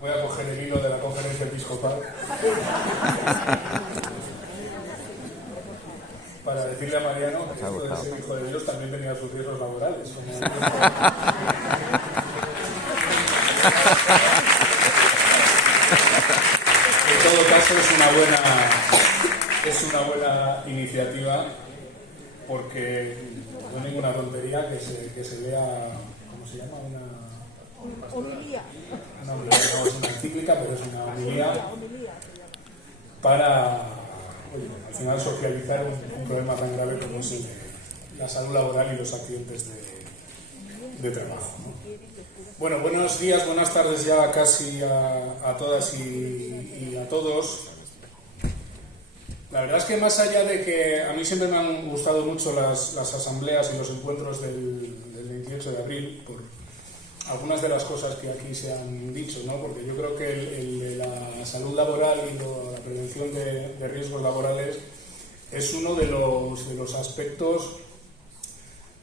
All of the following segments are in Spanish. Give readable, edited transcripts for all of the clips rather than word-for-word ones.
Voy a coger el hilo de la conferencia episcopal para decirle a Mariano que esto de ser hijo de Dios también tenía sus riesgos laborales. En todo caso es una buena iniciativa, porque no es ninguna tontería que se vea, ¿cómo se llama? Homilía. No es una encíclica, pero es una homilía para, al final, socializar un problema tan grave como es la salud laboral y los accidentes de trabajo, ¿no? Bueno, buenos días, buenas tardes ya casi a todas y a todos. La verdad es que más allá de que a mí siempre me han gustado mucho las asambleas y los encuentros del 28 de abril, por algunas de las cosas que aquí se han dicho, ¿no? Porque yo creo que el de la salud laboral y la prevención de riesgos laborales es uno de los aspectos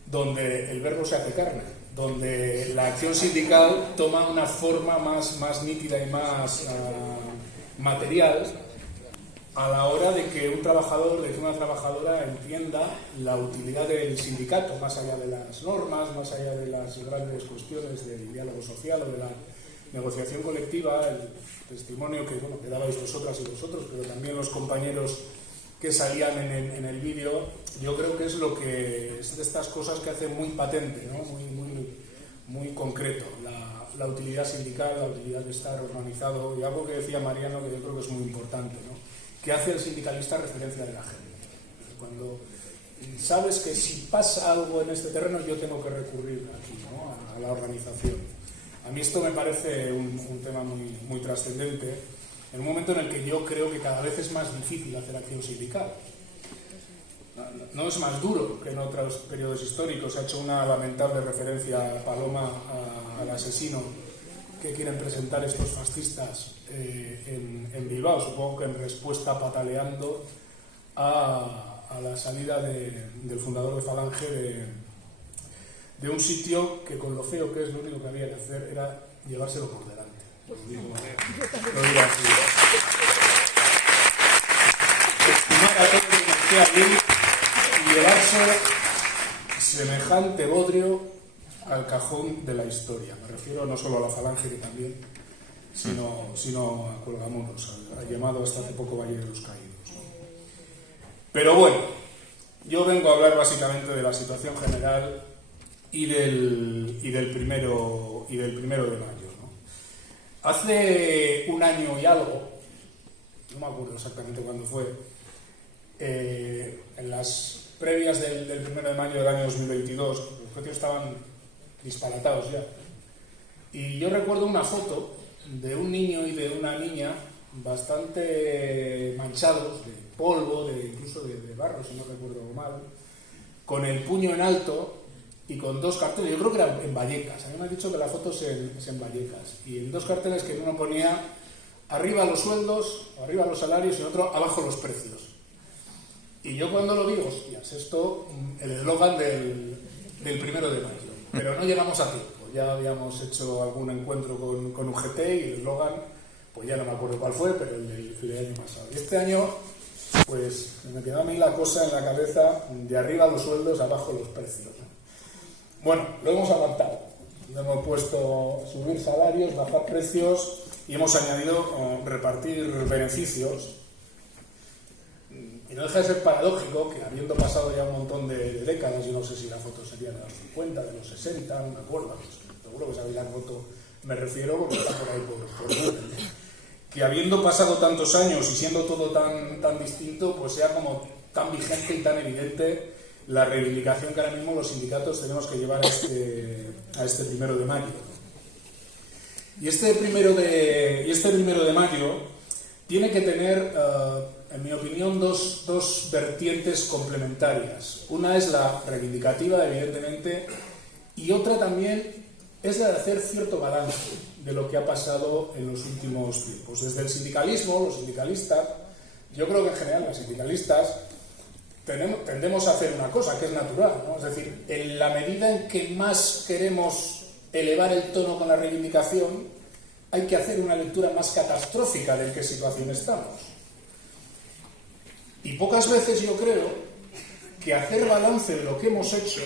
donde el verbo se hace carne, donde la acción sindical toma una forma más nítida y más material a la hora de que un trabajador, de que una trabajadora entienda la utilidad del sindicato, más allá de las normas, más allá de las grandes cuestiones del diálogo social o de la negociación colectiva. El testimonio que dabais vosotras y vosotros, pero también los compañeros que salían en el vídeo, yo creo que es lo que es de estas cosas que hace muy patente, ¿no? muy concreto la utilidad sindical, la utilidad de estar organizado, y algo que decía Mariano que yo creo que es muy importante, ¿no? Que hace el sindicalista referencia de la gente. Cuando sabes que si pasa algo en este terreno yo tengo que recurrir aquí, ¿no? a la organización. A mí esto me parece un tema muy trascendente, en un momento en el que yo creo que cada vez es más difícil hacer acción sindical. No es más duro que en otros periodos históricos. Se ha hecho una lamentable referencia, Paloma, al asesino que quieren presentar estos fascistas en Bilbao, supongo que en respuesta pataleando a la salida del fundador de Falange de un sitio que, con lo feo que es, lo único que había que hacer era llevárselo por delante. Lo digo así. Estimar a todo lo que esté allí y llevarse semejante bodrio al cajón de la historia. Me refiero no solo a la Falange, que también, sino a Colgamoros, al llamado hasta hace poco Valle de los Caídos, ¿no? Pero bueno, yo vengo a hablar básicamente de la situación general y del primero de mayo, ¿no? Hace un año y algo, no me acuerdo exactamente cuándo fue, en las previas del 1 de mayo del año 2022, los precios estaban disparatados ya. Y yo recuerdo una foto de un niño y de una niña bastante manchados de polvo, incluso de barro, si no recuerdo mal, con el puño en alto y con dos carteles. Yo creo que eran en Vallecas. A mí me han dicho que la foto es en Vallecas. Y en dos carteles que en uno ponía arriba los sueldos, o arriba los salarios, y en otro abajo los precios. Y yo cuando lo vi, hostias, esto, el eslogan del 1 de mayo. Pero no llegamos a tiempo. Ya habíamos hecho algún encuentro con UGT y el eslogan, pues ya no me acuerdo cuál fue, pero el del año pasado. Y este año, pues me quedó a mí la cosa en la cabeza, de arriba los sueldos, abajo los precios, ¿no? Bueno, lo hemos aguantado. Hemos puesto subir salarios, bajar precios y hemos añadido repartir beneficios. Y no deja de ser paradójico que, habiendo pasado ya un montón de décadas, yo no sé si la foto sería de los 50, de los 60, no me acuerdo, seguro que sabéis la foto, me refiero, porque está por ahí por Google, que habiendo pasado tantos años y siendo todo tan distinto, pues sea como tan vigente y tan evidente la reivindicación que ahora mismo los sindicatos tenemos que llevar a este 1 de mayo. Y este 1 de mayo tiene que tener, en mi opinión, dos vertientes complementarias. Una es la reivindicativa, evidentemente, y otra también es la de hacer cierto balance de lo que ha pasado en los últimos tiempos. Desde el sindicalismo, los sindicalistas, yo creo que en general los sindicalistas tendemos a hacer una cosa que es natural, ¿no? Es decir, en la medida en que más queremos elevar el tono con la reivindicación, hay que hacer una lectura más catastrófica de en qué situación estamos. Y pocas veces yo creo que hacer balance de lo que hemos hecho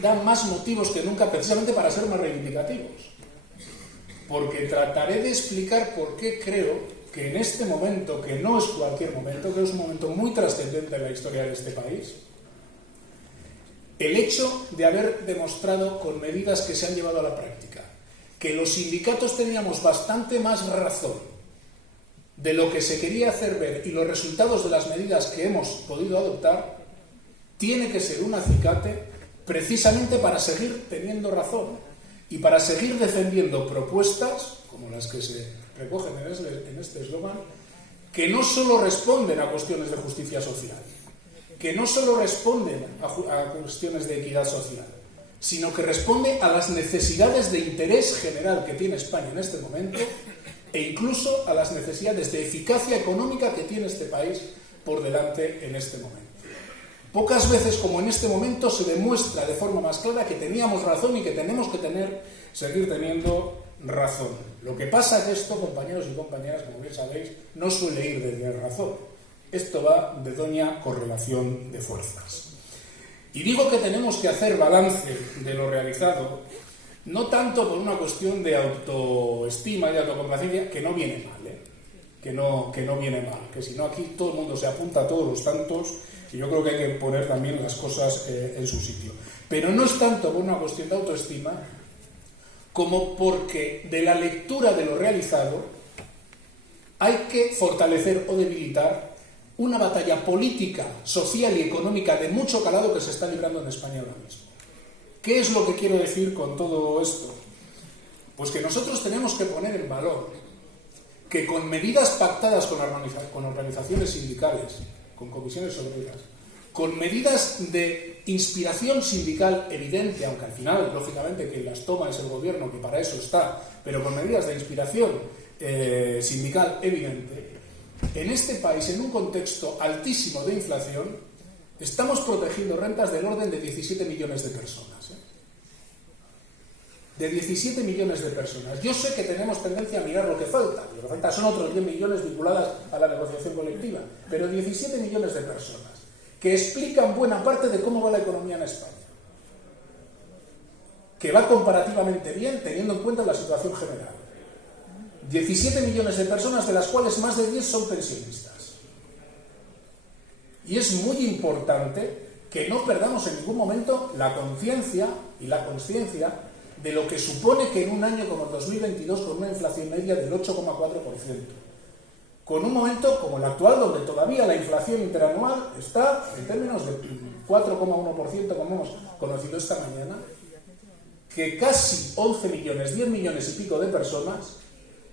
da más motivos que nunca precisamente para ser más reivindicativos. Porque trataré de explicar por qué creo que en este momento, que no es cualquier momento, que es un momento muy trascendente en la historia de este país, el hecho de haber demostrado con medidas que se han llevado a la práctica que los sindicatos teníamos bastante más razón de lo que se quería hacer ver y los resultados de las medidas que hemos podido adoptar, tiene que ser un acicate precisamente para seguir teniendo razón y para seguir defendiendo propuestas, como las que se recogen en este eslogan, que no solo responden a cuestiones de justicia social, que no solo responden a cuestiones de equidad social, sino que responde a las necesidades de interés general que tiene España en este momento e incluso a las necesidades de eficacia económica que tiene este país por delante en este momento. Pocas veces como en este momento se demuestra de forma más clara que teníamos razón y que tenemos que seguir teniendo razón. Lo que pasa es que esto, compañeros y compañeras, como bien sabéis, no suele ir de tener razón. Esto va de doña correlación de fuerzas. Y digo que tenemos que hacer balance de lo realizado, no tanto por una cuestión de autoestima y de autocomplacencia, que no viene mal, que no viene mal, que si no aquí todo el mundo se apunta a todos los tantos, y yo creo que hay que poner también las cosas en su sitio. Pero no es tanto por una cuestión de autoestima, como porque de la lectura de lo realizado hay que fortalecer o debilitar una batalla política, social y económica de mucho calado que se está librando en España ahora mismo. ¿Qué es lo que quiero decir con todo esto? Pues que nosotros tenemos que poner en valor que con medidas pactadas con organizaciones sindicales, con comisiones obreras, con medidas de inspiración sindical evidente, aunque al final, lógicamente, que las toma es el gobierno, que para eso está, pero con medidas de inspiración sindical evidente, en este país, en un contexto altísimo de inflación, estamos protegiendo rentas del orden de 17 millones de personas. De 17 millones de personas. Yo sé que tenemos tendencia a mirar lo que falta. Lo que falta son otros 10 millones vinculadas a la negociación colectiva. Pero 17 millones de personas que explican buena parte de cómo va la economía en España. Que va comparativamente bien teniendo en cuenta la situación general. 17 millones de personas, de las cuales más de 10 son pensionistas. Y es muy importante que no perdamos en ningún momento la conciencia y la consciencia de lo que supone que en un año como el 2022, con una inflación media del 8,4%, con un momento como el actual, donde todavía la inflación interanual está en términos de 4,1%, como hemos conocido esta mañana, que casi 11 millones, 10 millones y pico de personas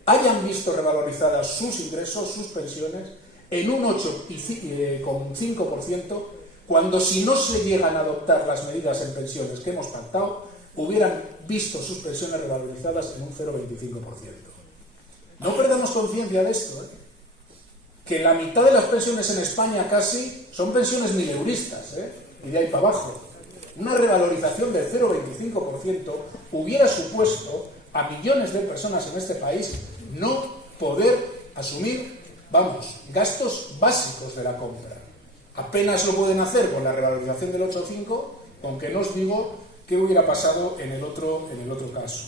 hayan visto revalorizadas sus ingresos, sus pensiones, en un 8,5%, cuando si no se llegan a adoptar las medidas en pensiones que hemos pactado, hubieran visto sus pensiones revalorizadas en un 0,25%. No perdamos conciencia de esto, que la mitad de las pensiones en España casi son pensiones mileuristas, y de ahí para abajo. Una revalorización del 0,25% hubiera supuesto a millones de personas en este país no poder asumir, gastos básicos de la compra. Apenas lo pueden hacer con la revalorización del 8,5%, aunque no os digo qué hubiera pasado en el otro caso.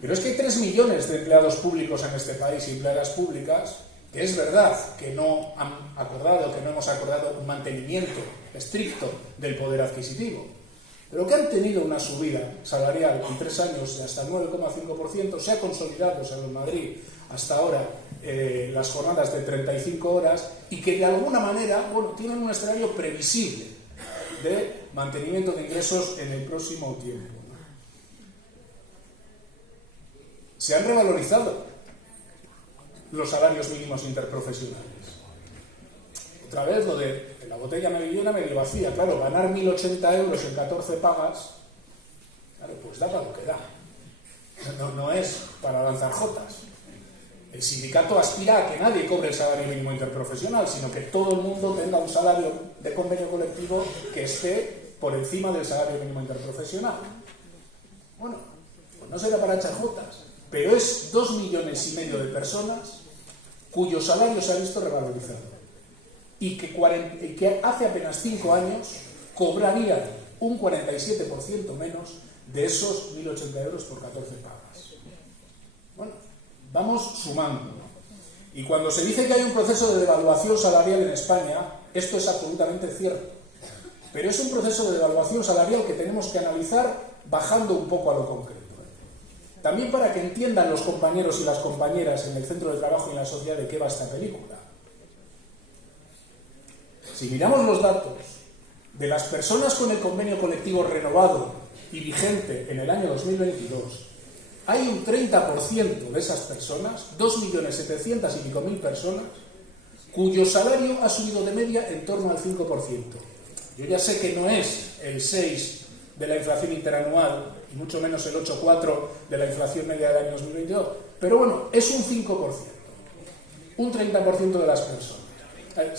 Pero es que hay 3 millones de empleados públicos en este país y empleadas públicas que es verdad que no hemos acordado un mantenimiento estricto del poder adquisitivo, pero que han tenido una subida salarial en 3 años de hasta el 9,5%, se ha consolidado, en Madrid, hasta ahora las jornadas de 35 horas y que de alguna manera tienen un escenario previsible de mantenimiento de ingresos en el próximo tiempo. Se han revalorizado los salarios mínimos interprofesionales. Otra vez lo de la botella medio llena, medio vacía. Claro, ganar 1.080 euros en 14 pagas, claro, pues da para lo que da. No es para lanzar jotas. El sindicato aspira a que nadie cobre el salario mínimo interprofesional, sino que todo el mundo tenga un salario de convenio colectivo que esté por encima del salario mínimo interprofesional. Bueno, pues no será para echar jotas, pero es 2,5 millones de personas cuyo salario se ha visto revalorizado y que hace apenas 5 años cobrarían un 47% menos de esos 1.080 euros por 14 pagas. Bueno, vamos sumando, ¿no? Y cuando se dice que hay un proceso de devaluación salarial en España, esto es absolutamente cierto. Pero es un proceso de devaluación salarial que tenemos que analizar bajando un poco a lo concreto. También para que entiendan los compañeros y las compañeras en el centro de trabajo y en la sociedad de qué va esta película. Si miramos los datos de las personas con el convenio colectivo renovado y vigente en el año 2022, hay un 30% de esas personas, 2.700.000 y pico personas, cuyo salario ha subido de media en torno al 5%. Yo ya sé que no es el 6% de la inflación interanual, y mucho menos el 8,4% de la inflación media del año 2022, pero bueno, es un 5%, un 30% de las personas.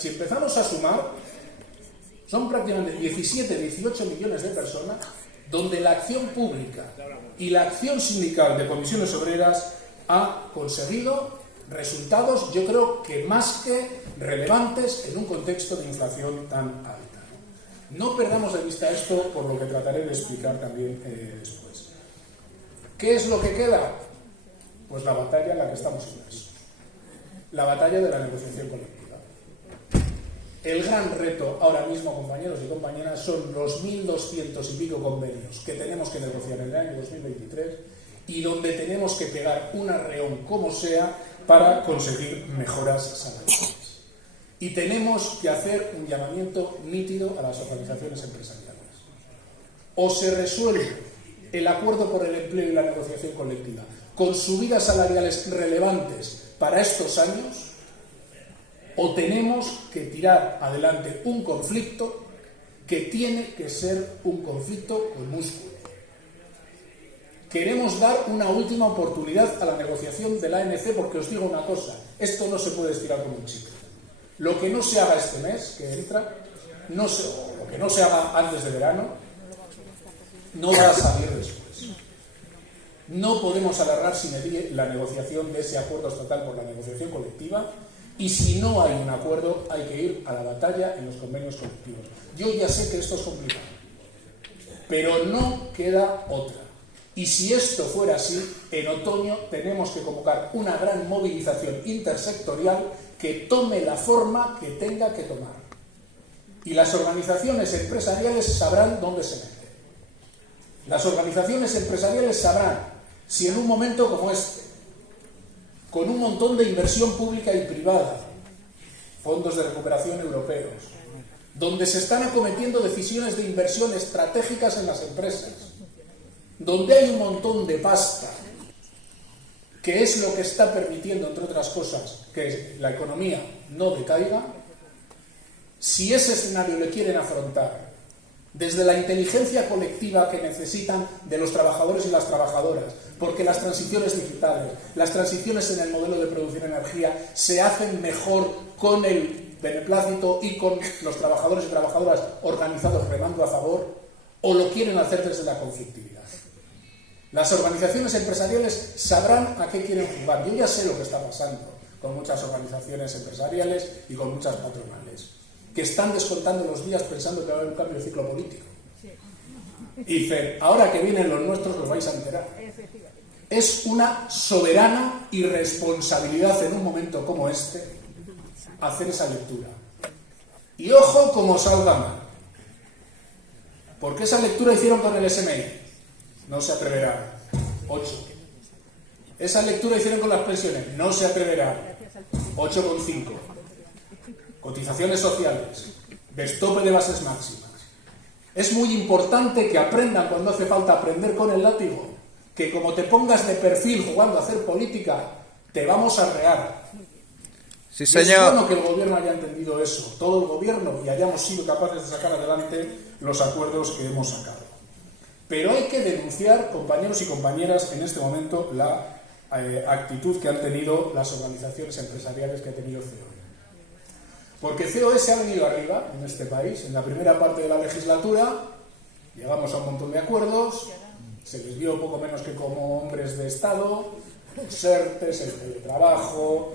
Si empezamos a sumar, son prácticamente 17, 18 millones de personas donde la acción pública y la acción sindical de comisiones obreras ha conseguido resultados, yo creo que más que relevantes en un contexto de inflación tan alta. No perdamos de vista esto, por lo que trataré de explicar también después. ¿Qué es lo que queda? Pues la batalla en la que estamos inmersos. La batalla de la negociación colectiva. El gran reto ahora mismo, compañeros y compañeras, son los 1.200 y pico convenios que tenemos que negociar en el año 2023 y donde tenemos que pegar un arreón como sea para conseguir mejoras salariales. Y tenemos que hacer un llamamiento nítido a las organizaciones empresariales. O se resuelve el acuerdo por el empleo y la negociación colectiva con subidas salariales relevantes para estos años, o tenemos que tirar adelante un conflicto que tiene que ser un conflicto con músculo. Queremos dar una última oportunidad a la negociación de la ANC porque os digo una cosa, esto no se puede estirar como un chicle. Lo que no se haga este mes que entra, o lo que no se haga antes de verano, no va a salir después. No podemos alargar sin medie la negociación de ese acuerdo estatal por la negociación colectiva, y si no hay un acuerdo hay que ir a la batalla en los convenios colectivos. Yo ya sé que esto es complicado, pero no queda otra. Y si esto fuera así, en otoño tenemos que convocar una gran movilización intersectorial que tome la forma que tenga que tomar. Y las organizaciones empresariales sabrán dónde se meten. Las organizaciones empresariales sabrán si en un momento como este, con un montón de inversión pública y privada, fondos de recuperación europeos, donde se están acometiendo decisiones de inversión estratégicas en las empresas, donde hay un montón de pasta, que es lo que está permitiendo, entre otras cosas, que la economía no decaiga, si ese escenario le quieren afrontar desde la inteligencia colectiva que necesitan de los trabajadores y las trabajadoras, porque las transiciones digitales, las transiciones en el modelo de producción de energía se hacen mejor con el beneplácito y con los trabajadores y trabajadoras organizados remando a favor, o lo quieren hacer desde la conflictividad. Las organizaciones empresariales sabrán a qué quieren jugar. Yo ya sé lo que está pasando con muchas organizaciones empresariales y con muchas patronales, que están descontando los días pensando que va a haber un cambio de ciclo político. Y dicen, ahora que vienen los nuestros los vais a enterar. Es una soberana irresponsabilidad en un momento como este hacer esa lectura. Y ojo como salga mal. Porque esa lectura hicieron con el SMI. No se atreverán. 8. Esa lectura hicieron con las pensiones. No se atreverán. 8,5. Cotizaciones sociales. Destope de bases máximas. Es muy importante que aprendan cuando hace falta aprender con el látigo. Que como te pongas de perfil jugando a hacer política, te vamos a arrear. Sí, señor. Es bueno que el gobierno haya entendido eso, todo el gobierno, y hayamos sido capaces de sacar adelante los acuerdos que hemos sacado. Pero hay que denunciar, compañeros y compañeras, en este momento la actitud que han tenido las organizaciones empresariales que ha tenido COE. Porque COE se ha venido arriba en este país. En la primera parte de la legislatura llegamos a un montón de acuerdos, se les vio poco menos que como hombres de Estado, Los ERTEs, el teletrabajo,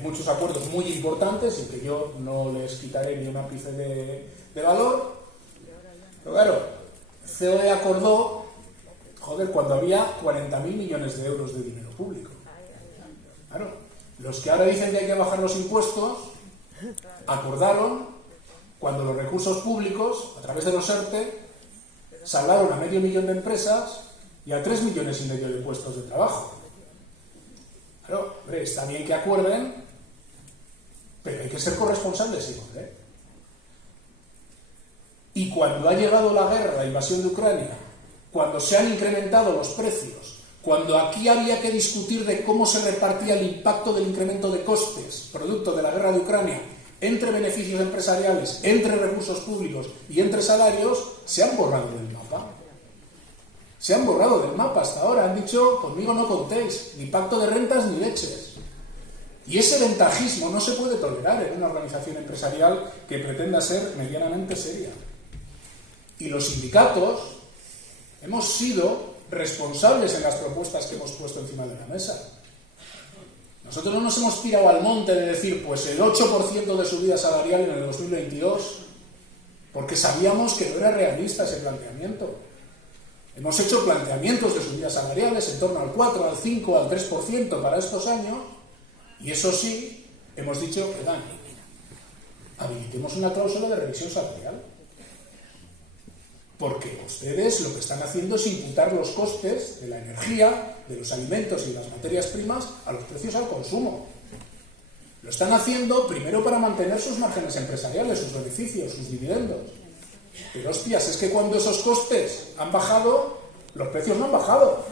muchos acuerdos muy importantes y que yo no les quitaré ni un ápice de valor. Pero claro, COE acordó, cuando había 40.000 millones de euros de dinero público. Claro, los que ahora dicen que hay que bajar los impuestos, acordaron cuando los recursos públicos, a través de los ERTE, salvaron a 500.000 de empresas y a 3,5 millones de puestos de trabajo. Claro, hombre, está bien que acuerden, pero hay que ser corresponsables igual, ¿eh? Y cuando ha llegado la guerra, la invasión de Ucrania, cuando se han incrementado los precios, cuando aquí había que discutir de cómo se repartía el impacto del incremento de costes producto de la guerra de Ucrania entre beneficios empresariales, entre recursos públicos y entre salarios, se han borrado del mapa. Se han borrado del mapa hasta ahora. Han dicho, conmigo no contéis, ni pacto de rentas ni leches. Y ese ventajismo no se puede tolerar en una organización empresarial que pretenda ser medianamente seria. Y los sindicatos hemos sido responsables en las propuestas que hemos puesto encima de la mesa. Nosotros no nos hemos tirado al monte de decir, pues el 8% de subida salarial en el 2022, porque sabíamos que no era realista ese planteamiento. Hemos hecho planteamientos de subidas salariales en torno al 4, al 5, al 3% para estos años, y eso sí, hemos dicho que habilitemos una cláusula de revisión salarial. Porque ustedes lo que están haciendo es imputar los costes de la energía, de los alimentos y de las materias primas a los precios al consumo. Lo están haciendo primero para mantener sus márgenes empresariales, sus beneficios, sus dividendos. Pero hostias, es que cuando esos costes han bajado, los precios no han bajado.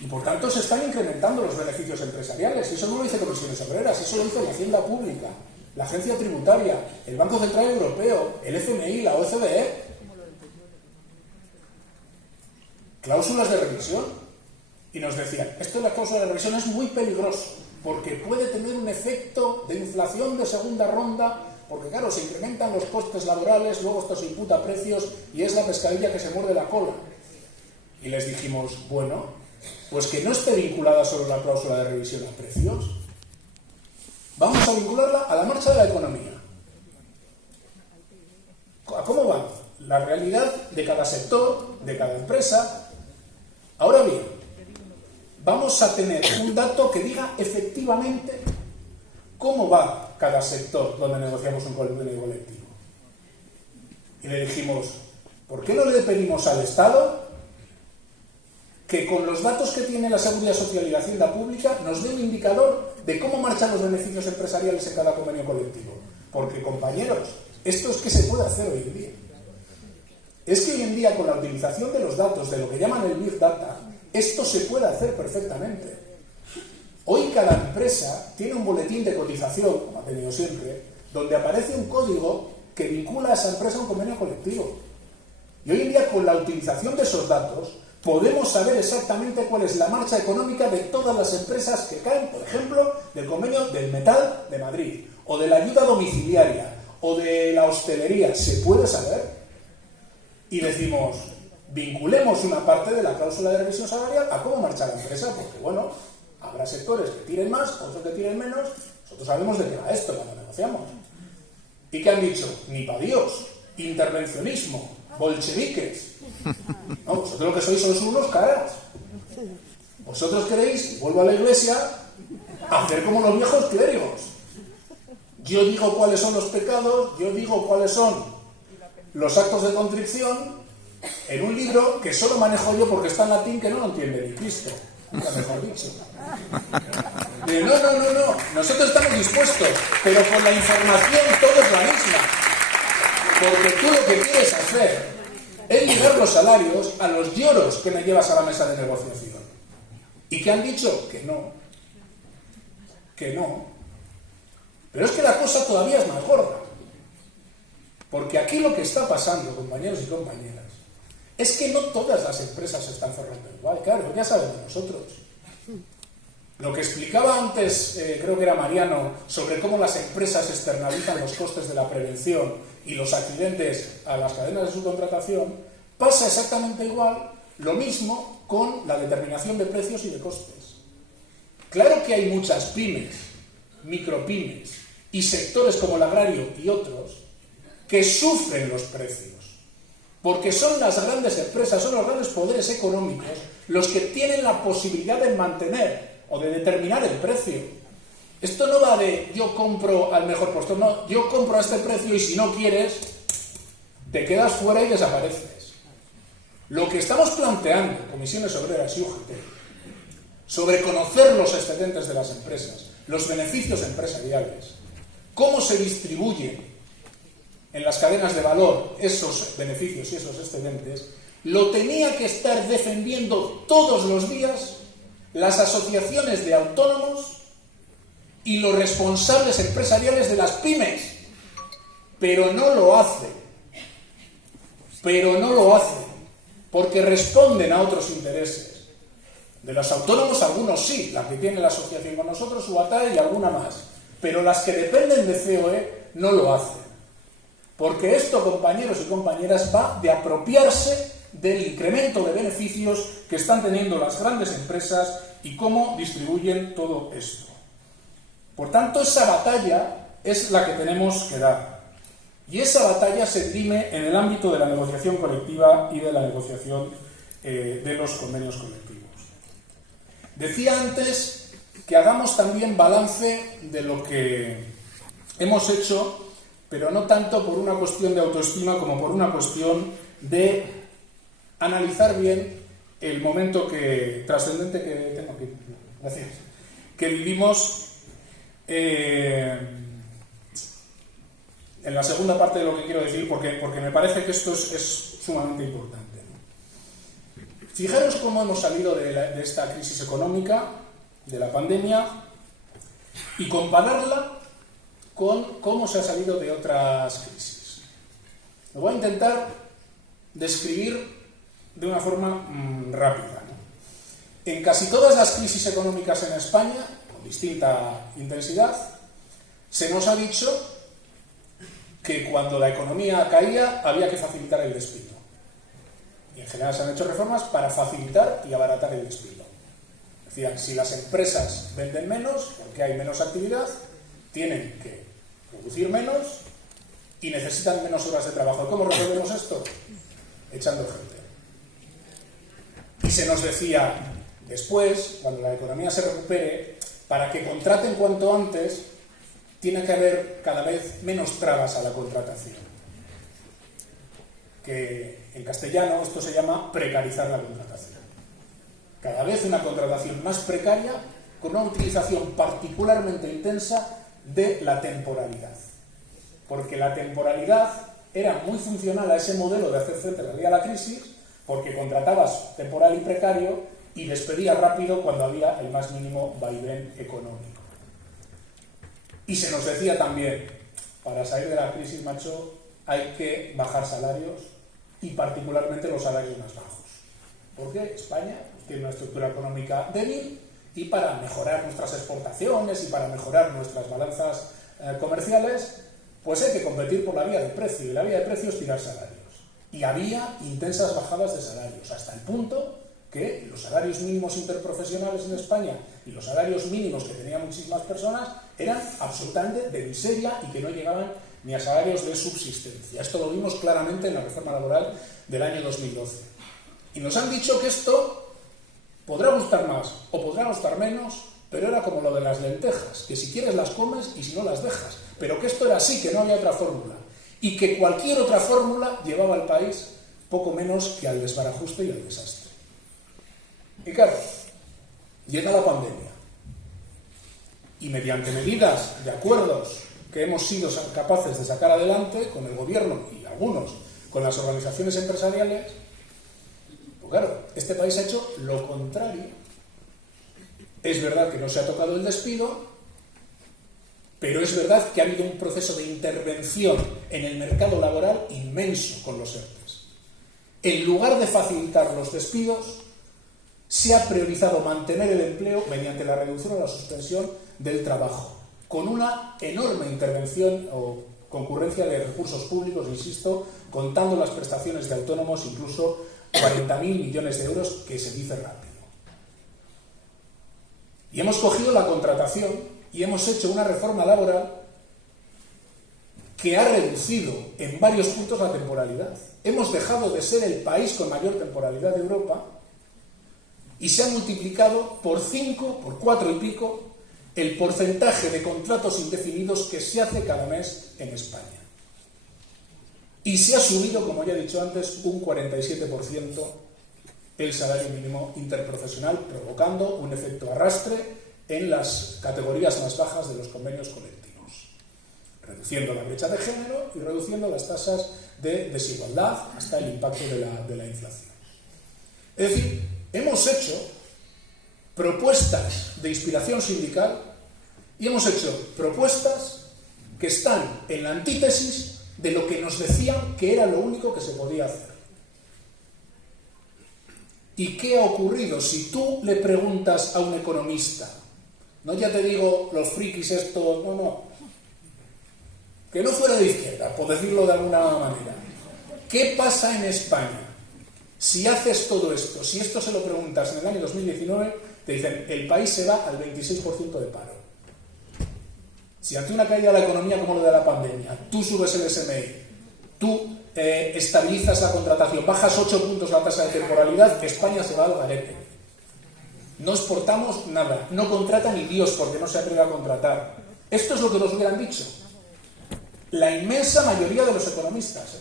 Y por tanto se están incrementando los beneficios empresariales. Y eso no lo dice Comisiones Obreras, eso lo dice la Hacienda Pública, la Agencia Tributaria, el Banco Central Europeo, el FMI, la OCDE. Cláusulas de revisión. Y nos decían, esto de la cláusula de revisión es muy peligroso, porque puede tener un efecto de inflación de segunda ronda, porque claro, se incrementan los costes laborales, luego esto se imputa a precios y es la pescadilla que se muerde la cola. Y les dijimos, bueno, pues que no esté vinculada solo la cláusula de revisión a precios, vamos a vincularla a la marcha de la economía. ¿A cómo va la realidad de cada sector, de cada empresa? Ahora bien, vamos a tener un dato que diga efectivamente cómo va cada sector donde negociamos un convenio colectivo. Y le dijimos, ¿por qué no le pedimos al Estado que con los datos que tiene la Seguridad Social y la Hacienda Pública nos dé un indicador de cómo marchan los beneficios empresariales en cada convenio colectivo? Porque, compañeros, esto es que se puede hacer hoy en día. Es que hoy en día, con la utilización de los datos, de lo que llaman el Big Data, esto se puede hacer perfectamente. Hoy cada empresa tiene un boletín de cotización, como ha tenido siempre, donde aparece un código que vincula a esa empresa a un convenio colectivo. Y hoy en día, con la utilización de esos datos, podemos saber exactamente cuál es la marcha económica de todas las empresas que caen, por ejemplo, del convenio del metal de Madrid, o de la ayuda domiciliaria, o de la hostelería. Se puede saber. Y decimos, vinculemos una parte de la cláusula de revisión salarial a cómo marcha la empresa, porque bueno, habrá sectores que tiren más, otros que tiren menos. Nosotros sabemos de qué va esto cuando negociamos. ¿Y qué han dicho? Ni pa' Dios, intervencionismo, bolcheviques. No, vosotros lo que sois unos caras. Vosotros queréis, vuelvo a la iglesia, hacer como los viejos clérigos. Yo digo cuáles son los pecados, yo digo cuáles son los actos de contrición en un libro que solo manejo yo porque está en latín, que no lo entiende ni Cristo, nunca mejor dicho. No, nosotros estamos dispuestos, pero con la información todo es la misma. Porque tú lo que quieres hacer es ligar los salarios a los lloros que me llevas a la mesa de negociación. ¿Y qué han dicho? Que no. Que no. Pero es que la cosa todavía es más gorda. Porque aquí lo que está pasando, compañeros y compañeras, es que no todas las empresas se están cerrando igual. Claro, ya saben de nosotros. Lo que explicaba antes, creo que era Mariano, sobre cómo las empresas externalizan los costes de la prevención y los accidentes a las cadenas de subcontratación, pasa exactamente igual, lo mismo con la determinación de precios y de costes. Claro que hay muchas pymes, micropymes y sectores como el agrario y otros que sufren los precios, porque son las grandes empresas, son los grandes poderes económicos los que tienen la posibilidad de mantener o de determinar el precio. Esto no va de yo compro al mejor postor, no, yo compro a este precio y si no quieres, te quedas fuera y desapareces. Lo que estamos planteando, comisiones obreras y UGT, sobre conocer los excedentes de las empresas, los beneficios empresariales, cómo se distribuyen en las cadenas de valor esos beneficios y esos excedentes, lo tenía que estar defendiendo todos los días las asociaciones de autónomos y los responsables empresariales de las pymes, pero no lo hacen, porque responden a otros intereses. De los autónomos algunos sí, la que tiene la asociación con nosotros, UATAE y alguna más, pero las que dependen de COE no lo hacen. Porque esto, compañeros y compañeras, va de apropiarse del incremento de beneficios que están teniendo las grandes empresas y cómo distribuyen todo esto. Por tanto, esa batalla es la que tenemos que dar. Y esa batalla se dirime en el ámbito de la negociación colectiva y de la negociación de los convenios colectivos. Decía antes que hagamos también balance de lo que hemos hecho, pero no tanto por una cuestión de autoestima como por una cuestión de analizar bien el momento trascendente que vivimos en la segunda parte de lo que quiero decir, porque me parece que esto es sumamente importante, ¿no? Fijaros cómo hemos salido de esta crisis económica, de la pandemia, y compararla con cómo se ha salido de otras crisis. Lo voy a intentar describir de una forma rápida, ¿no? En casi todas las crisis económicas en España, con distinta intensidad, se nos ha dicho que cuando la economía caía había que facilitar el despido. Y en general se han hecho reformas para facilitar y abaratar el despido. Decían, si las empresas venden menos, porque hay menos actividad, tienen que producir menos y necesitan menos horas de trabajo. ¿Cómo resolvemos esto? Echando gente. Y se nos decía, después, cuando la economía se recupere, para que contraten cuanto antes, tiene que haber cada vez menos trabas a la contratación. Que en castellano esto se llama precarizar la contratación. Cada vez una contratación más precaria con una utilización particularmente intensa de la temporalidad. Porque la temporalidad era muy funcional a ese modelo de hacer frente a la crisis, porque contratabas temporal y precario y despedías rápido cuando había el más mínimo vaivén económico. Y se nos decía también, para salir de la crisis, macho, hay que bajar salarios y particularmente los salarios más bajos. Porque España tiene una estructura económica débil y para mejorar nuestras exportaciones y para mejorar nuestras balanzas comerciales, pues hay que competir por la vía del precio, y la vía de precio es tirar salarios. Y había intensas bajadas de salarios, hasta el punto que los salarios mínimos interprofesionales en España y los salarios mínimos que tenían muchísimas personas eran absolutamente de miseria y que no llegaban ni a salarios de subsistencia. Esto lo vimos claramente en la reforma laboral del año 2012. Y nos han dicho que esto podrá gustar más o podrá gustar menos, pero era como lo de las lentejas, que si quieres las comes y si no las dejas. Pero que esto era así, que no había otra fórmula. Y que cualquier otra fórmula llevaba al país poco menos que al desbarajuste y al desastre. Y claro, llega la pandemia. Y mediante medidas de acuerdos que hemos sido capaces de sacar adelante con el gobierno y algunos con las organizaciones empresariales, pues claro, este país ha hecho lo contrario. Es verdad que no se ha tocado el despido, pero es verdad que ha habido un proceso de intervención en el mercado laboral inmenso con los ERTEs. En lugar de facilitar los despidos, se ha priorizado mantener el empleo mediante la reducción o la suspensión del trabajo, con una enorme intervención o concurrencia de recursos públicos, insisto, contando las prestaciones de autónomos incluso 40.000 millones de euros, que se dice rápido. Y hemos cogido la contratación y hemos hecho una reforma laboral que ha reducido en varios puntos la temporalidad. Hemos dejado de ser el país con mayor temporalidad de Europa y se ha multiplicado por 5, por 4 y pico, el porcentaje de contratos indefinidos que se hace cada mes en España. Y se ha subido, como ya he dicho antes, un 47% el salario mínimo interprofesional, provocando un efecto arrastre en las categorías más bajas de los convenios colectivos, reduciendo la brecha de género y reduciendo las tasas de desigualdad hasta el impacto de la inflación. Es decir, hemos hecho propuestas de inspiración sindical y hemos hecho propuestas que están en la antítesis de lo que nos decían que era lo único que se podía hacer. ¿Y qué ha ocurrido? Si tú le preguntas a un economista, no ya te digo los frikis estos, no, que no fuera de izquierda, por decirlo de alguna manera, ¿qué pasa en España si haces todo esto? Si esto se lo preguntas en el año 2019, te dicen, el país se va al 26% de paro. Si ante una caída de la economía como lo de la pandemia, tú subes el SMI, tú estabilizas la contratación, bajas 8 puntos la tasa de temporalidad, España se va al garete. No exportamos nada, no contrata ni Dios porque no se atreve a contratar. Esto es lo que nos hubieran dicho la inmensa mayoría de los economistas,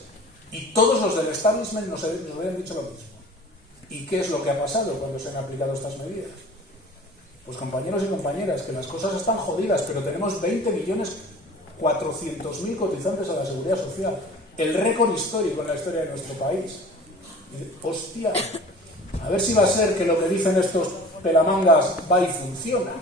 y todos los del establishment nos hubieran dicho lo mismo. ¿Y qué es lo que ha pasado cuando se han aplicado estas medidas? Pues compañeros y compañeras, que las cosas están jodidas, pero tenemos 20.400.000 cotizantes a la Seguridad Social, el récord histórico en la historia de nuestro país. Y, hostia, a ver si va a ser que lo que dicen estos pelamangas va y funciona.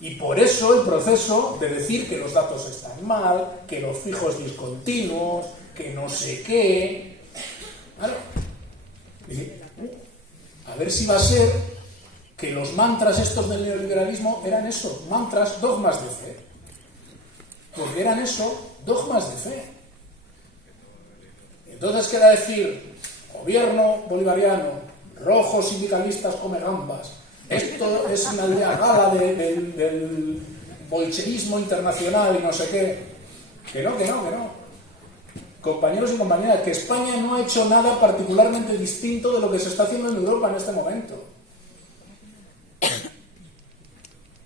Y por eso el proceso de decir que los datos están mal, que los fijos discontinuos, que no sé qué. ¿Vale? A ver si va a ser que los mantras estos del neoliberalismo eran eso, mantras, dogmas de fe. Porque eran eso, dogmas de fe. Entonces queda decir, gobierno bolivariano, rojos sindicalistas come gambas. Esto es una aldea gala del bolchevismo internacional y no sé qué. Que no. Compañeros y compañeras, que España no ha hecho nada particularmente distinto de lo que se está haciendo en Europa en este momento.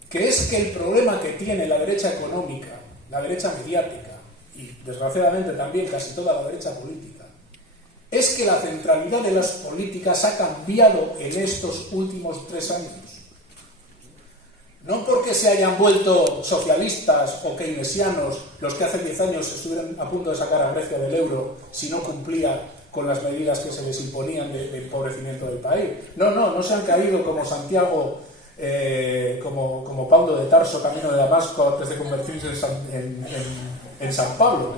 Que es que el problema que tiene la derecha económica, la derecha mediática y desgraciadamente también casi toda la derecha política, es que la centralidad de las políticas ha cambiado en estos últimos 3 años. No porque se hayan vuelto socialistas o keynesianos los que hace 10 años estuvieron a punto de sacar a Grecia del euro si no cumplía con las medidas que se les imponían de empobrecimiento del país. No se han caído como Santiago, como Pablo de Tarso, camino de Damasco, antes de convertirse en San Pablo.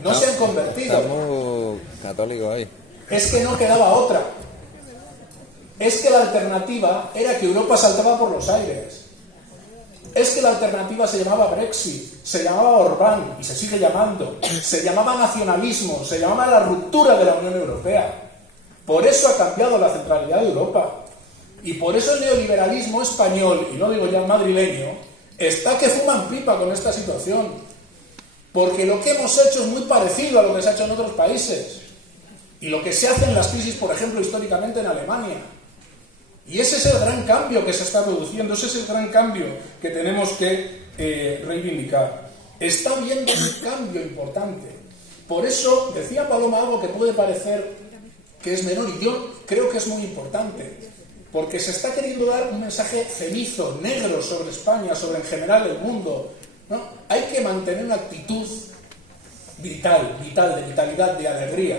No se han convertido. Estamos católicos ahí. Es que no quedaba otra. Es que la alternativa era que Europa saltaba por los aires. Es que la alternativa se llamaba Brexit, se llamaba Orbán, y se sigue llamando. Se llamaba nacionalismo, se llamaba la ruptura de la Unión Europea. Por eso ha cambiado la centralidad de Europa. Y por eso el neoliberalismo español, y no digo ya madrileño, está que fuman pipa con esta situación. Porque lo que hemos hecho es muy parecido a lo que se ha hecho en otros países. Y lo que se hace en las crisis, por ejemplo, históricamente en Alemania. Y ese es el gran cambio que se está produciendo, ese es el gran cambio que tenemos que reivindicar. Está habiendo un cambio importante. Por eso, decía Paloma algo que puede parecer que es menor, y yo creo que es muy importante. Porque se está queriendo dar un mensaje cenizo, negro sobre España, sobre en general el mundo, ¿no? Hay que mantener una actitud vital, de vitalidad, de alegría.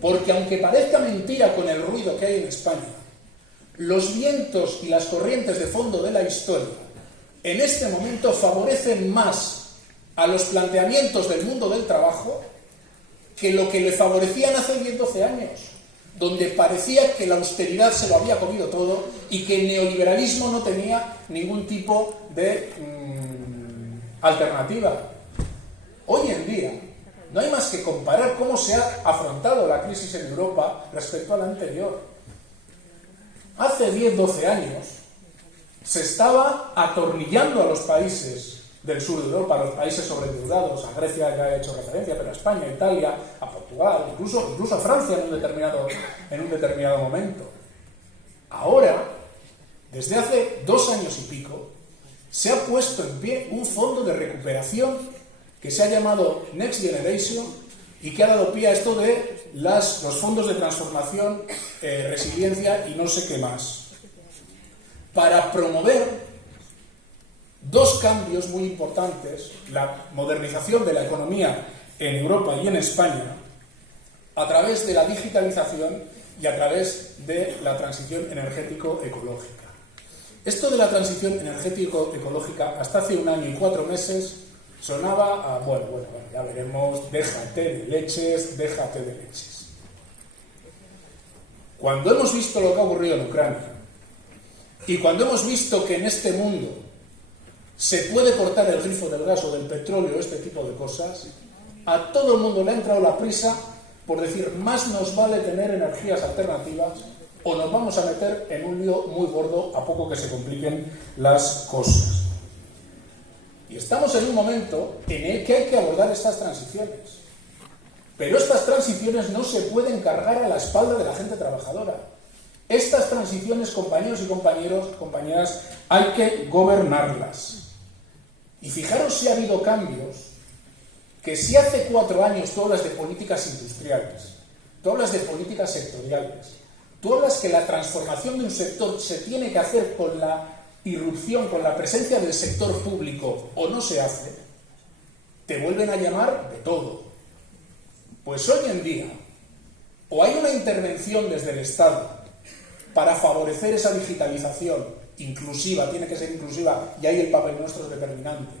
Porque aunque parezca mentira con el ruido que hay en España, los vientos y las corrientes de fondo de la historia en este momento favorecen más a los planteamientos del mundo del trabajo que lo que le favorecían hace 10-12 años, donde parecía que la austeridad se lo había comido todo y que el neoliberalismo no tenía ningún tipo de alternativa. Hoy en día, No hay más que comparar cómo se ha afrontado la crisis en Europa respecto a la anterior. Hace 10-12 años se estaba atornillando a los países del sur de Europa, a los países sobreendeudados, a Grecia ya he hecho referencia, pero a España, a Italia, a Portugal, incluso a Francia en un determinado momento. Ahora, desde hace 2 años y pico, se ha puesto en pie un fondo de recuperación que se ha llamado Next Generation y que ha dado pie a esto de los fondos de transformación, resiliencia y no sé qué más, para promover 2 cambios muy importantes: la modernización de la economía en Europa y en España a través de la digitalización y a través de la transición energético-ecológica. Esto de la transición energético-ecológica hasta hace 1 año y 4 meses sonaba a, bueno, ya veremos, déjate de leches. Cuando hemos visto lo que ha ocurrido en Ucrania y cuando hemos visto que en este mundo se puede cortar el grifo del gas o del petróleo, este tipo de cosas, a todo el mundo le ha entrado la prisa por decir, más nos vale tener energías alternativas o nos vamos a meter en un lío muy gordo a poco que se compliquen las cosas. Y estamos en un momento en el que hay que abordar estas transiciones. Pero estas transiciones no se pueden cargar a la espalda de la gente trabajadora. Estas transiciones, compañeros y compañeras, hay que gobernarlas. Y fijaros si ha habido cambios, que si hace 4 años tú hablas de políticas industriales, tú hablas de políticas sectoriales, tú hablas que la transformación de un sector se tiene que hacer con la irrupción, con la presencia del sector público, o no se hace, te vuelven a llamar de todo. Pues hoy en día, o hay una intervención desde el Estado para favorecer esa digitalización inclusiva, tiene que ser inclusiva, y ahí el papel nuestro es determinante,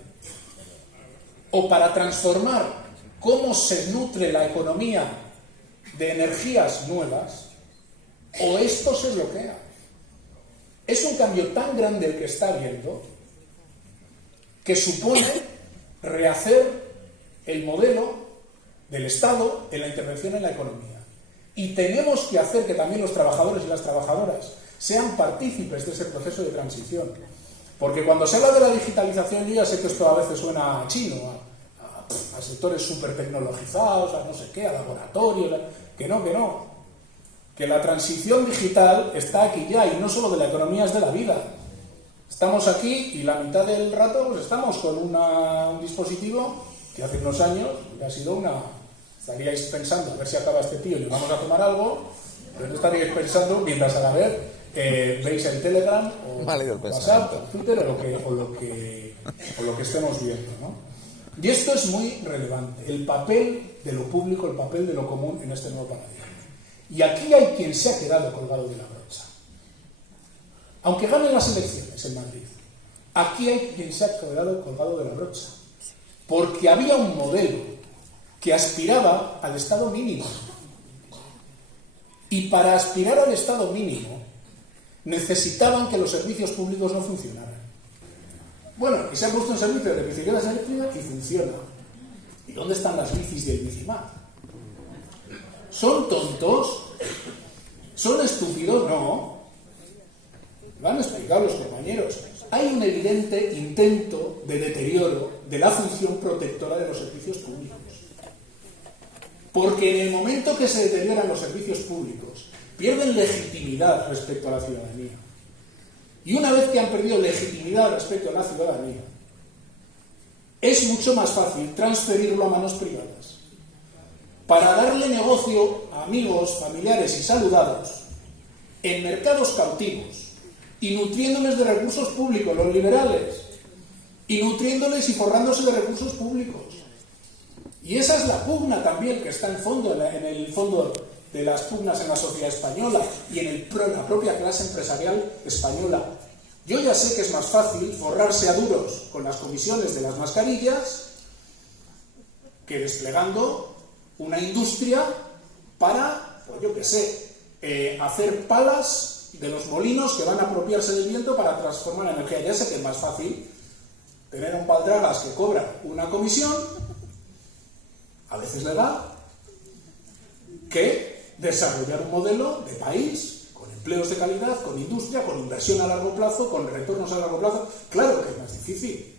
o para transformar cómo se nutre la economía de energías nuevas, o esto se bloquea. Es un cambio tan grande el que está habiendo que supone rehacer el modelo del Estado en la intervención en la economía. Y tenemos que hacer que también los trabajadores y las trabajadoras sean partícipes de ese proceso de transición. Porque cuando se habla de la digitalización, yo ya sé que esto a veces suena a chino, a sectores súper tecnologizados, a no sé qué, a laboratorios, que no. Que la transición digital está aquí ya, y no solo de la economía, es de la vida. Estamos aquí y la mitad del rato pues estamos con un dispositivo que hace unos años ha sido estaríais pensando a ver si acaba este tío y nos vamos a tomar algo, pero no estaríais pensando mientras a la vez veis el Telegram o WhatsApp o Twitter o lo que estemos viendo, ¿no? Y esto es muy relevante, el papel de lo público, el papel de lo común en este nuevo paradigma. Y aquí hay quien se ha quedado colgado de la brocha. Aunque ganen las elecciones en Madrid, aquí hay quien se ha quedado colgado de la brocha. Porque había un modelo que aspiraba al Estado mínimo. Y para aspirar al Estado mínimo, necesitaban que los servicios públicos no funcionaran. Bueno, y se han puesto en servicio de bicicletas eléctricas y funciona. ¿Y dónde están las bicis del Bicimar? ¿Son tontos? ¿Son estúpidos? No. Lo han explicado los compañeros. Hay un evidente intento de deterioro de la función protectora de los servicios públicos. Porque en el momento que se deterioran los servicios públicos, pierden legitimidad respecto a la ciudadanía. Y una vez que han perdido legitimidad respecto a la ciudadanía, es mucho más fácil transferirlo a manos privadas. Para darle negocio a amigos, familiares y saludados en mercados cautivos y nutriéndoles de recursos públicos, los liberales, y nutriéndoles y forrándose de recursos públicos. Y esa es la pugna también que está en el fondo de las pugnas en la sociedad española y en la propia clase empresarial española. Yo ya sé que es más fácil forrarse a duros con las comisiones de las mascarillas que desplegando una industria para, pues yo qué sé, hacer palas de los molinos que van a apropiarse del viento para transformar la energía. Ya sé que es más fácil tener un Paldragas que cobra una comisión a veces legal, que desarrollar un modelo de país con empleos de calidad, con industria, con inversión a largo plazo, con retornos a largo plazo. Claro que es más difícil,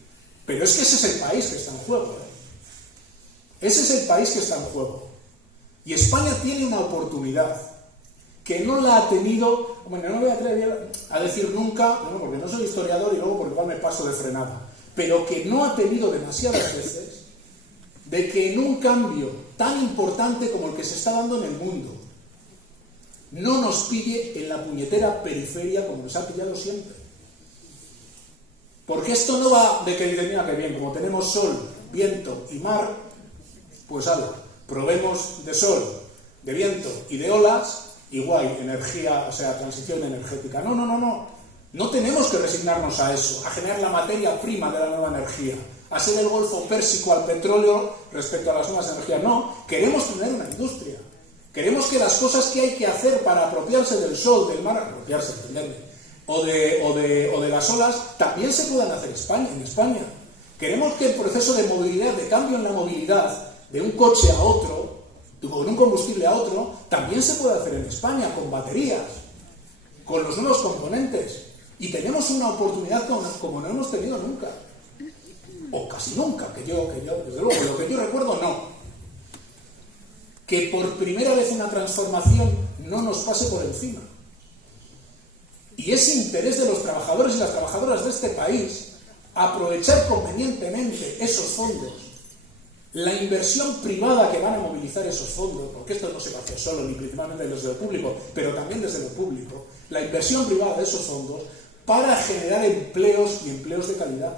pero es que ese es el país que está en juego. Ese es el país que está en juego. Y España tiene una oportunidad que no la ha tenido, bueno, no me voy a atrever a decir nunca, bueno, porque no soy historiador y luego porque igual me paso de frenada, pero que no ha tenido demasiadas veces, de que en un cambio tan importante como el que se está dando en el mundo, no nos pille en la puñetera periferia como nos ha pillado siempre. Porque esto no va de que dicen, mira que bien, como tenemos sol, viento y mar, pues algo, probemos de sol, de viento y de olas, igual, energía, o sea, transición energética. No, no, no, no. No tenemos que resignarnos a eso, a generar la materia prima de la nueva energía, a ser el Golfo Pérsico al petróleo respecto a las nuevas energías. No, queremos tener una industria. Queremos que las cosas que hay que hacer para apropiarse del sol, del mar, apropiarse, entenderme, o de las olas, también se puedan hacer en España. Queremos que el proceso de movilidad, de cambio en la movilidad, de un coche a otro, de un combustible a otro, también se puede hacer en España, con baterías, con los nuevos componentes. Y tenemos una oportunidad como no hemos tenido nunca. O casi nunca, que yo desde luego, lo que yo recuerdo, no. Que por primera vez una transformación no nos pase por encima. Y es interés de los trabajadores y las trabajadoras de este país aprovechar convenientemente esos fondos, la inversión privada que van a movilizar esos fondos, porque esto no se va a hacer solo ni principalmente desde lo público, pero también desde lo público, la inversión privada de esos fondos para generar empleos y empleos de calidad.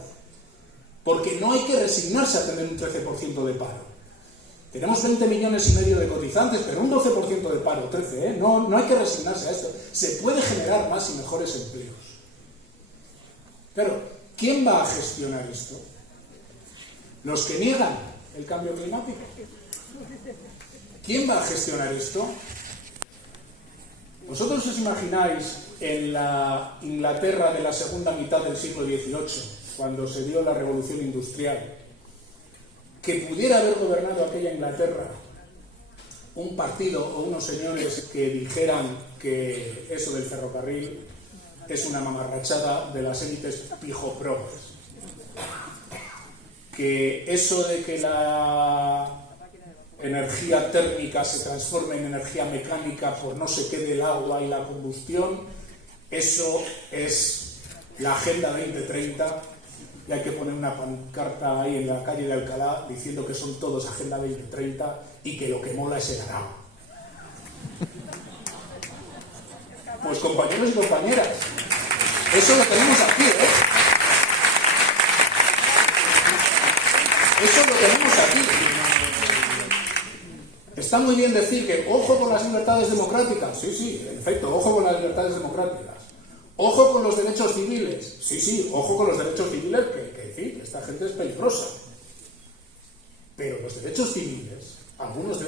Porque no hay que resignarse a tener un 13% de paro. Tenemos 20 millones y medio de cotizantes, pero un 12% de paro, 13, ¿eh? No hay que resignarse a esto. Se puede generar más y mejores empleos. Claro, ¿quién va a gestionar esto? ¿Los que niegan el cambio climático? ¿Quién va a gestionar esto? ¿Vosotros os imagináis en la Inglaterra de la segunda mitad del siglo XVIII, cuando se dio la revolución industrial, que pudiera haber gobernado aquella Inglaterra un partido o unos señores que dijeran que eso del ferrocarril es una mamarrachada de las élites pijo-progres? Que eso de que la energía térmica se transforme en energía mecánica por no sé qué del agua y la combustión, eso es la Agenda 2030, y hay que poner una pancarta ahí en la calle de Alcalá diciendo que son todos Agenda 2030 y que lo que mola es el arao. Pues compañeros y compañeras, eso lo tenemos aquí, ¿eh? Eso lo tenemos aquí. Está muy bien decir que ojo con las libertades democráticas. Sí, sí, en efecto, ojo con las libertades democráticas. Ojo con los derechos civiles. Sí, sí, ojo con los derechos civiles, que decir, esta gente es peligrosa. Pero los derechos civiles,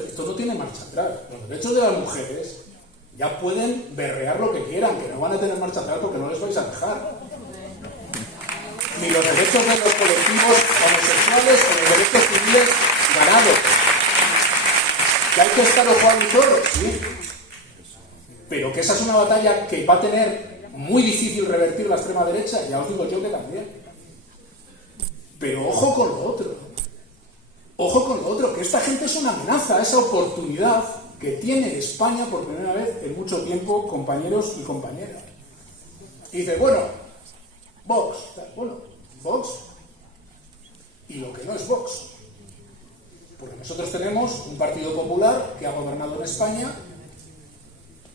esto no tiene marcha atrás. Los derechos de las mujeres ya pueden berrear lo que quieran, que no van a tener marcha atrás porque no les vais a dejar. Ni los derechos de los colectivos homosexuales o los derechos civiles ganados. ¿Que hay que estar ojo al toro? Sí. Pero que esa es una batalla que va a tener muy difícil revertir la extrema derecha, ya os digo yo que también. Pero ojo con lo otro. Ojo con lo otro, que esta gente es una amenaza a esa oportunidad que tiene España por primera vez en mucho tiempo, compañeros y compañeras. Y dice, bueno, Vox, y lo que no es Vox. Porque nosotros tenemos un Partido Popular que ha gobernado en España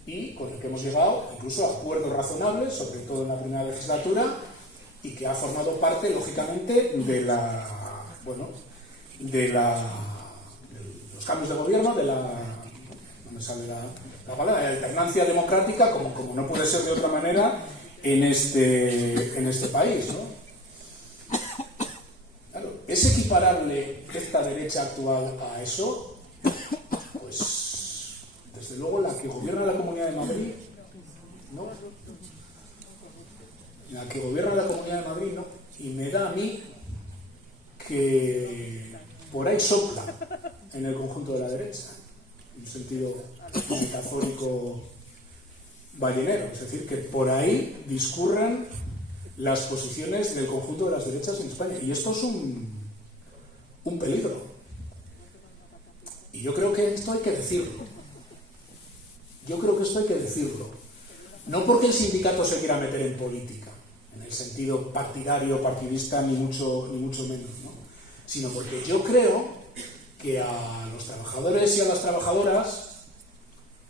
y con el que hemos llegado incluso a acuerdos razonables, sobre todo en la primera legislatura, y que ha formado parte, lógicamente, de los cambios de gobierno, no me sale la palabra, de la alternancia democrática, como no puede ser de otra manera en este país, ¿no? Claro, ¿es equiparable esta derecha actual a eso? Pues, desde luego, la que gobierna la Comunidad de Madrid, no. La que gobierna la Comunidad de Madrid, no. Y me da a mí que por ahí sopla en el conjunto de la derecha, en un sentido metafórico ballenero, es decir, que por ahí discurran las posiciones del conjunto de las derechas en España. Y esto es un peligro. Y yo creo que esto hay que decirlo. No porque el sindicato se quiera meter en política, en el sentido partidario, partidista, ni mucho menos, ¿no? Sino porque yo creo que a los trabajadores y a las trabajadoras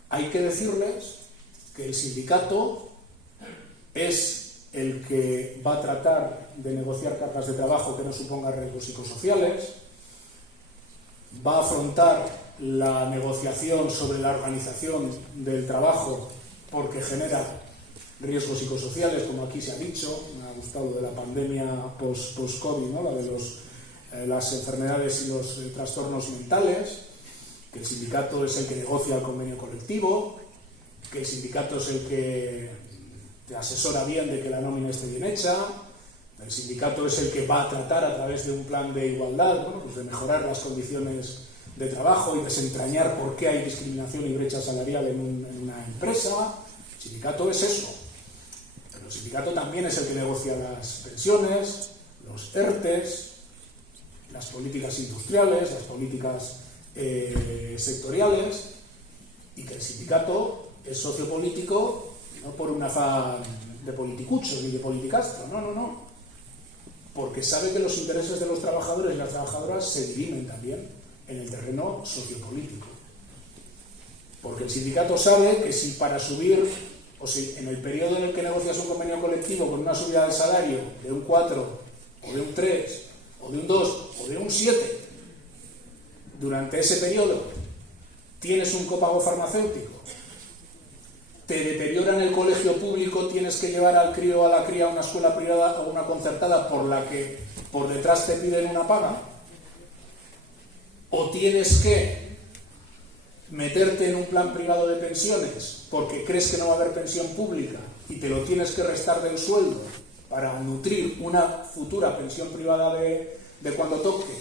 hay que decirles que el sindicato es el que va a tratar de negociar cargas de trabajo que no supongan riesgos psicosociales, va a afrontar la negociación sobre la organización del trabajo porque genera riesgos psicosociales, como aquí se ha dicho. Me ha gustado de la pandemia post-COVID, ¿no? La de las enfermedades y los trastornos mentales, que el sindicato es el que negocia el convenio colectivo, que el sindicato es el que te asesora bien de que la nómina esté bien hecha, el sindicato es el que va a tratar a través de un plan de igualdad, bueno, pues de mejorar las condiciones de trabajo y desentrañar por qué hay discriminación y brecha salarial en una empresa. El sindicato es eso. Pero el sindicato también es el que negocia las pensiones, los ERTES, las políticas industriales, las políticas sectoriales, y que el sindicato es socio político no por un afán de politicucho ni de politicastro, no, porque sabe que los intereses de los trabajadores y las trabajadoras se dirimen también en el terreno sociopolítico. Porque el sindicato sabe que si para subir, o si en el periodo en el que negocias un convenio colectivo con una subida del salario de un 4, o de un 3, o de un 2, o de un 7, durante ese periodo tienes un copago farmacéutico, te deterioran el colegio público, tienes que llevar al crío o a la cría a una escuela privada o una concertada por la que por detrás te piden una paga, o tienes que meterte en un plan privado de pensiones porque crees que no va a haber pensión pública y te lo tienes que restar del sueldo para nutrir una futura pensión privada de cuando toque,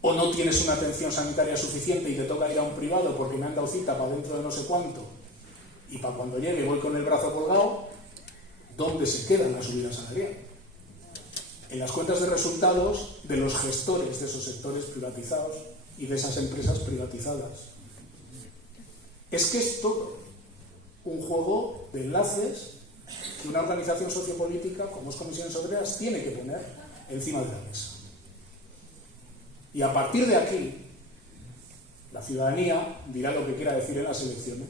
o no tienes una atención sanitaria suficiente y te toca ir a un privado porque me han dado cita para dentro de no sé cuánto y para cuando llegue voy con el brazo colgado, ¿dónde se queda la subida salarial? En las cuentas de resultados de los gestores de esos sectores privatizados y de esas empresas privatizadas. Es que es todo un juego de enlaces que una organización sociopolítica como es Comisiones Obreras tiene que poner encima de la mesa. Y a partir de aquí, la ciudadanía dirá lo que quiera decir en las elecciones,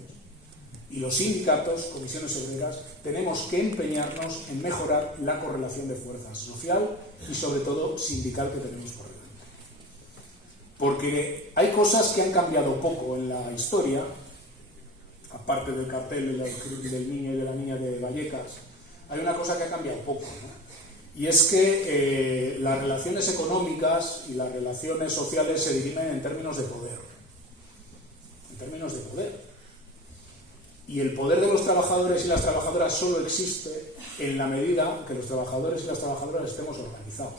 y los sindicatos, Comisiones Obreras, tenemos que empeñarnos en mejorar la correlación de fuerzas social y sobre todo sindical que tenemos por delante. Porque hay cosas que han cambiado poco en la historia, aparte del cartel del niño y de la niña de Vallecas. Hay una cosa que ha cambiado poco, ¿no? Y es que las relaciones económicas y las relaciones sociales se dirimen en términos de poder. En términos de poder. Y el poder de los trabajadores y las trabajadoras solo existe en la medida que los trabajadores y las trabajadoras estemos organizados.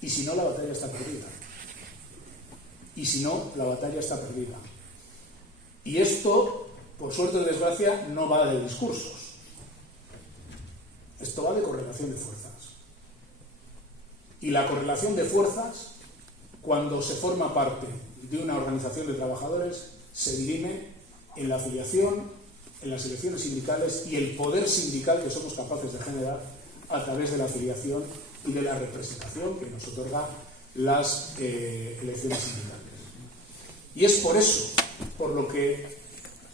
Y si no, la batalla está perdida. Y esto, por suerte o desgracia, no va de discursos. Esto va de correlación de fuerzas. Y la correlación de fuerzas, cuando se forma parte de una organización de trabajadores, se dirime en la afiliación, en las elecciones sindicales y el poder sindical que somos capaces de generar a través de la afiliación y de la representación que nos otorga las elecciones sindicales. Y es por eso, por lo que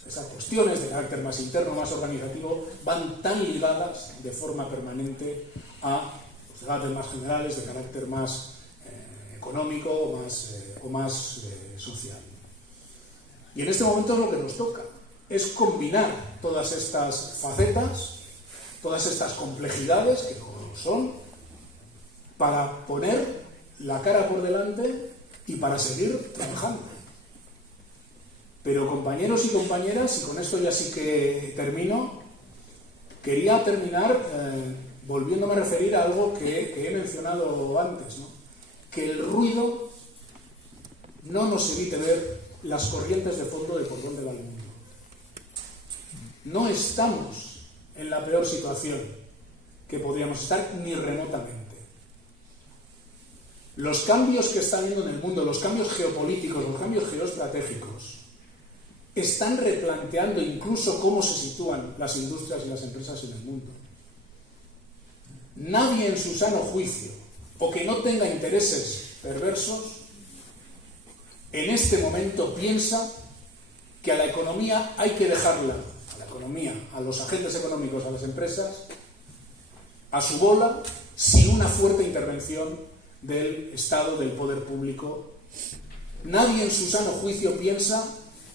esas cuestiones de carácter más interno, más organizativo, van tan ligadas de forma permanente a los debates más generales de carácter más económico o más social. Y en este momento lo que nos toca es combinar todas estas facetas, todas estas complejidades que son, para poner la cara por delante y para seguir trabajando. Pero compañeros y compañeras, y con esto ya sí que termino, quería terminar volviéndome a referir a algo que he mencionado antes, ¿no? Que el ruido no nos evite ver las corrientes de fondo de por dónde va el mundo. No estamos en la peor situación que podríamos estar ni remotamente. Los cambios que está habiendo en el mundo, los cambios geopolíticos, los cambios geoestratégicos, están replanteando incluso cómo se sitúan las industrias y las empresas en el mundo. Nadie en su sano juicio, o que no tenga intereses perversos, en este momento piensa que a la economía hay que dejarla, a los agentes económicos, a las empresas, a su bola, sin una fuerte intervención del Estado, del poder público. Nadie en su sano juicio piensa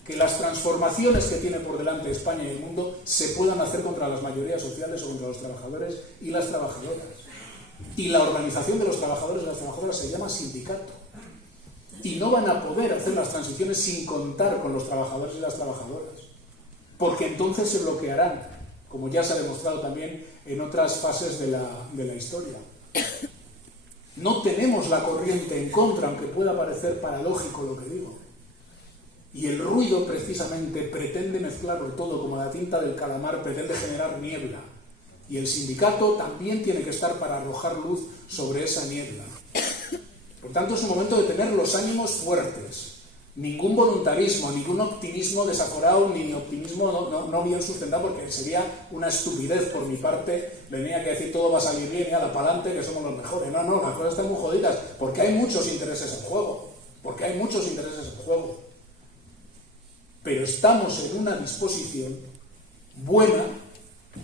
que las transformaciones que tiene por delante España y el mundo se puedan hacer contra las mayorías sociales o contra los trabajadores y las trabajadoras. Y la organización de los trabajadores y las trabajadoras se llama sindicato. Y no van a poder hacer las transiciones sin contar con los trabajadores y las trabajadoras, porque entonces se bloquearán, como ya se ha demostrado también en otras fases de la historia. No tenemos la corriente en contra, aunque pueda parecer paradójico lo que digo. Y el ruido precisamente pretende mezclarlo todo, como la tinta del calamar pretende generar niebla. Y el sindicato también tiene que estar para arrojar luz sobre esa niebla. Por tanto, es un momento de tener los ánimos fuertes. Ningún voluntarismo, ningún optimismo desaforado, ni optimismo no bien sustentado, porque sería una estupidez por mi parte venir a decir todo va a salir bien y ala pa'lante, que somos los mejores. No, las cosas están muy jodidas, porque hay muchos intereses en juego. Pero estamos en una disposición buena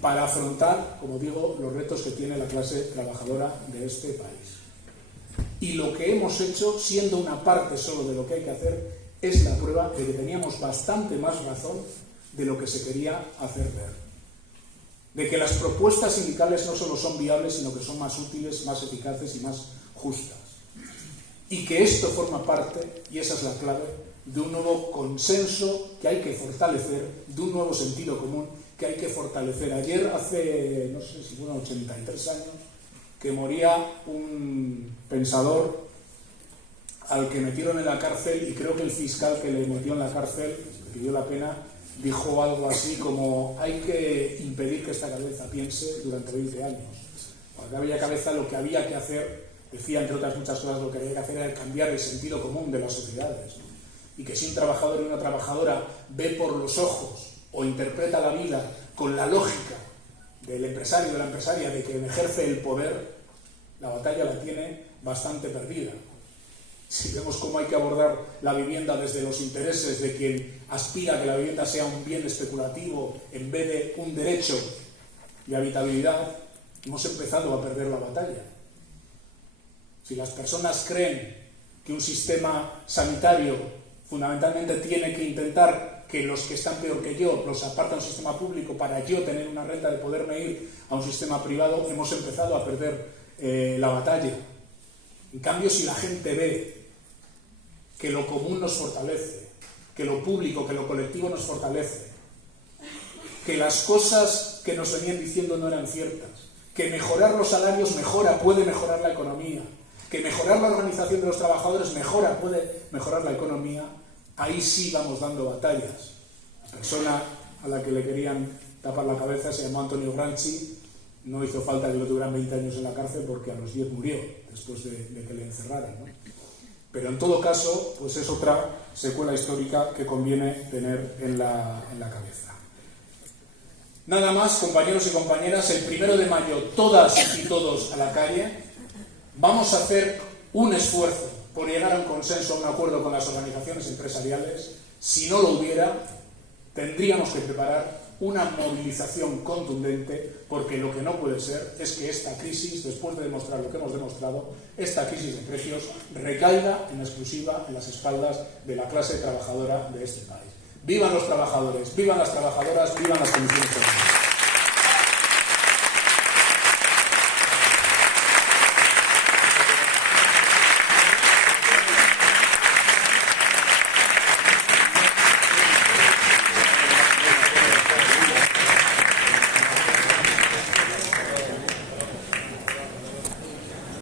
para afrontar, como digo, los retos que tiene la clase trabajadora de este país. Y lo que hemos hecho, siendo una parte solo de lo que hay que hacer, es la prueba de que teníamos bastante más razón de lo que se quería hacer ver. De que las propuestas sindicales no solo son viables, sino que son más útiles, más eficaces y más justas. Y que esto forma parte, y esa es la clave, de un nuevo consenso que hay que fortalecer, de un nuevo sentido común que hay que fortalecer. Ayer, hace, no sé si fueron 83 años, que moría un pensador al que metieron en la cárcel, y creo que el fiscal que le metió en la cárcel, que pidió la pena, dijo algo así como: hay que impedir que esta cabeza piense durante 20 años. Cuando aquella cabeza lo que había que hacer, decía entre otras muchas cosas, lo que había que hacer era cambiar el sentido común de las sociedades, ¿no? Y que si un trabajador y una trabajadora ve por los ojos o interpreta la vida con la lógica del empresario y de la empresaria, de quien ejerce el poder, la batalla la tiene bastante perdida. Si vemos cómo hay que abordar la vivienda desde los intereses de quien aspira a que la vivienda sea un bien especulativo en vez de un derecho de habitabilidad, hemos empezado a perder la batalla. Si las personas creen que un sistema sanitario fundamentalmente tiene que intentar que los que están peor que yo los aparta a un sistema público para yo tener una renta de poderme ir a un sistema privado, hemos empezado a perder la batalla. En cambio, si la gente ve que lo común nos fortalece, que lo público, que lo colectivo nos fortalece, que las cosas que nos venían diciendo no eran ciertas, que mejorar los salarios puede mejorar la economía, que mejorar la organización de los trabajadores puede mejorar la economía, ahí sí vamos dando batallas. La persona a la que le querían tapar la cabeza se llamó Antonio Gramsci. No hizo falta que lo tuvieran 20 años en la cárcel, porque a los 10 murió después de que le encerraran, ¿no? Pero en todo caso, pues es otra secuela histórica que conviene tener en la cabeza. Nada más, compañeros y compañeras, el 1 de mayo, todas y todos a la calle. Vamos a hacer un esfuerzo por llegar a un consenso, a un acuerdo con las organizaciones empresariales. Si no lo hubiera, tendríamos que preparar una movilización contundente, porque lo que no puede ser es que esta crisis, después de demostrar lo que hemos demostrado, esta crisis de precios recaiga en exclusiva en las espaldas de la clase trabajadora de este país. ¡Vivan los trabajadores! ¡Vivan las trabajadoras! ¡Vivan las condiciones económicas!